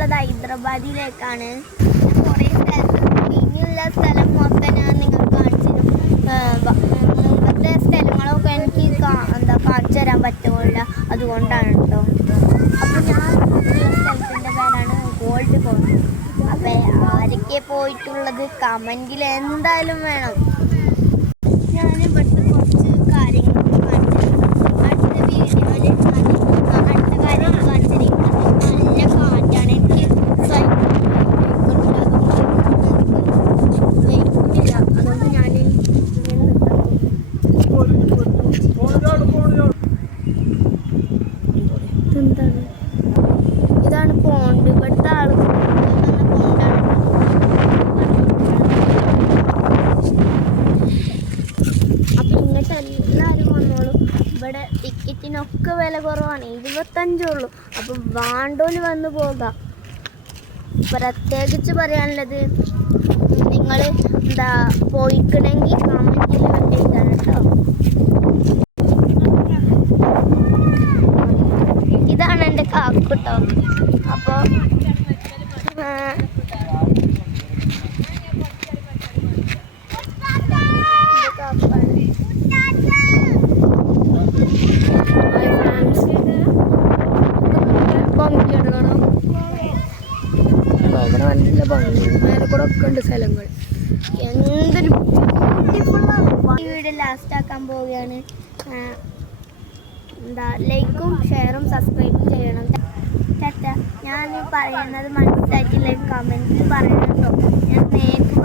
പോയിട്ടുള്ളത് ഹൈദരാബാദിലേക്കാണ്. കുറേ സ്ഥലത്ത് ഇനിയുള്ള സ്ഥലം മൊത്തം ഞാൻ നിങ്ങൾക്ക് കാണിച്ചിരും. മുമ്പത്തെ സ്ഥലങ്ങളൊക്കെ എനിക്ക് കാണിച്ചു തരാൻ പറ്റുന്നില്ല, അതുകൊണ്ടാണ് കേട്ടോ. അപ്പോൾ ഞാൻ സ്ഥലത്തിൻ്റെ പേരാണ് ഗോൾഡ് കോസ്റ്റ്. അപ്പോൾ ആരൊക്കെ പോയിട്ടുള്ളത് കമൻറ്റിൽ എന്തായാലും വേണം. ഞാൻ ഇവിടുത്തെ കുറച്ച് കാര്യങ്ങൾ കാണിച്ചു അടുത്ത വീഡിയോയിൽ. അടുത്ത കാര്യങ്ങൾ കാണിച്ചത് നല്ല കാറ്റാണ്. എനിക്ക് വെയിറ്റില്ല, അതുകൊണ്ട് ഞാൻ എന്താണ് ഇതാണ് പോണ്ട്. ഇവിടുത്തെ ആളുകൾ പോണ്ടാണ്. അപ്പം ഇങ്ങോട്ട് എല്ലാവരും വന്നോളും. ഇവിടെ ടിക്കറ്റിനൊക്കെ വില കുറവാണ്, 25 ഉള്ളൂ. അപ്പം വാണ്ടോല് വന്ന് പോകാം. പ്രത്യേകിച്ച് പറയാനുള്ളത്, നിങ്ങൾ പോയിക്കണമെങ്കിൽ കമൻറ്റിൽ എഴുതാണ് കേട്ടോ. ഇതാണ് എൻ്റെ കാക്കുട്ടോ. അപ്പോൾ നല്ല ഭംഗി, മേലെ കൂടെ ഒക്കെ ഉണ്ട് സ്ഥലങ്ങൾ. എന്തൊരു ബ്യൂട്ടിഫുള്ളാണ്. ഈ വീഡിയോ ലാസ്റ്റ് ആക്കാൻ പോവുകയാണ്. ലൈക്കും ഷെയറും സബ്സ്ക്രൈബും ചെയ്യണം. ഞാൻ പറയുന്നത് മനസ്സിലാക്കില്ല, കമൻറ്റിൽ പറയണം കേട്ടോ. ഞാൻ നേരിട്ട്